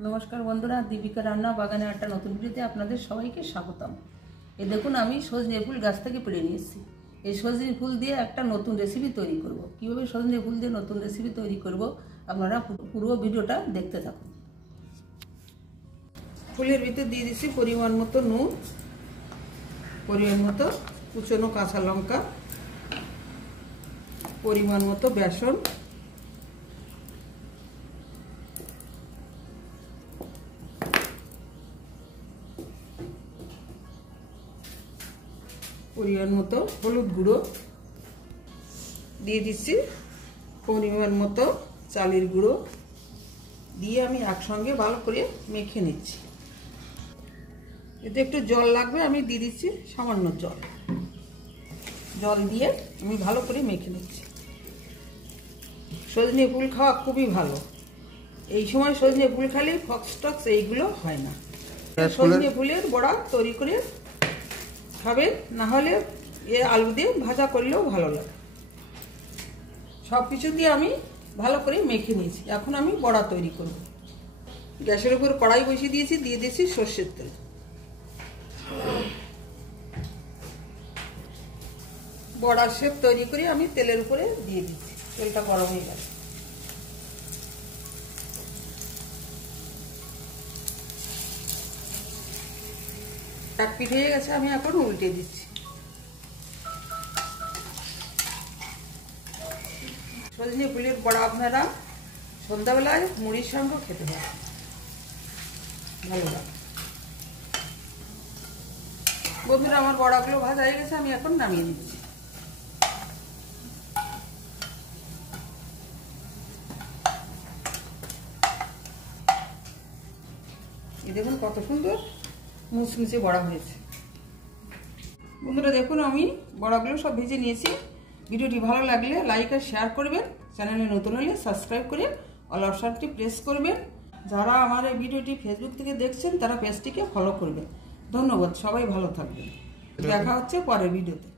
नमस्कार बंधुरा दीपिका रान्ना बागाने एक नतून भिडियोते आपनादेर सबाइके स्वागतम। ये देखुन आमी सजने फुल गाछ थेके पेड़े निये एसेछि। এই সজনে ফুল দিয়ে একটা নতুন রেসিপি তৈরি করব। কিভাবে সজনে ফুল দিয়ে নতুন রেসিপি তৈরি করব আপনারা পুরো ভিডিওটা দেখতে থাকুন। ফুলের ভিতর দিয়ে দিচ্ছি পরিমাণ মতো নুন, পরিমাণ মতো কুচনো কাঁচা লঙ্কা, পরিমাণ মতো বেসন, পরিমাণ মতো হলুদ গুঁড়ো দিয়ে দিচ্ছি, পরিমাণ মতো চালের গুঁড়ো দিয়ে আমি একসঙ্গে ভালো করে মেখে নিচ্ছি। এতে একটু জল লাগবে, আমি দিয়ে দিচ্ছি সামান্য জল। জল দিয়ে আমি ভালো করে মেখে নিচ্ছি। সজনে ফুল খাওয়া খুবই ভালো। এই সময় সজনে ফুল খালি ফক্সটক্স এইগুলো হয় না। সজনে ফুলের বড়া তৈরি করে খাবেন, না হলে আলু দিয়ে ভাজা করলেও ভালো লাগে। সব কিছু দিয়ে আমি ভালো করে মেখে নিয়েছি। এখন আমি বড়া তৈরি করব। গ্যাসের উপর কড়াই বসিয়ে দিয়েছি, দিয়ে দিয়েছি সর্ষের তেল। বড়ার শেপ তৈরি করে আমি তেলের উপরে দিয়ে দিচ্ছি। তেলটা গরম হয়ে গেছে। এক পিঠ হয়ে গেছে, আমি এখন উল্টে দিচ্ছি। সজনে ফুলের বড়া আপনারা সন্ধ্যাবেলায় মুড়ির সঙ্গে খেতে পারেন, ভালো লাগে। বন্ধুরা, আমার বড়াগুলো ভাজা হয়ে গেছে, আমি এখন নামিয়ে দিচ্ছি। এই দেখুন কত সুন্দর মুচমুচে বড়া হয়েছে। বন্ধুরা দেখুন, আমি বড়াগুলো সব ভেজে নিয়েছি। ভিডিওটি ভালো লাগলে লাইক আর শেয়ার করবেন। চ্যানেলে নতুন হলে সাবস্ক্রাইব করে অল অপশনটি প্রেস করবেন। যারা আমার এই ভিডিওটি ফেসবুক থেকে দেখছেন তারা পেজটিকে ফলো করবেন। ধন্যবাদ, সবাই ভালো থাকবেন। দেখা হচ্ছে পরের ভিডিওতে।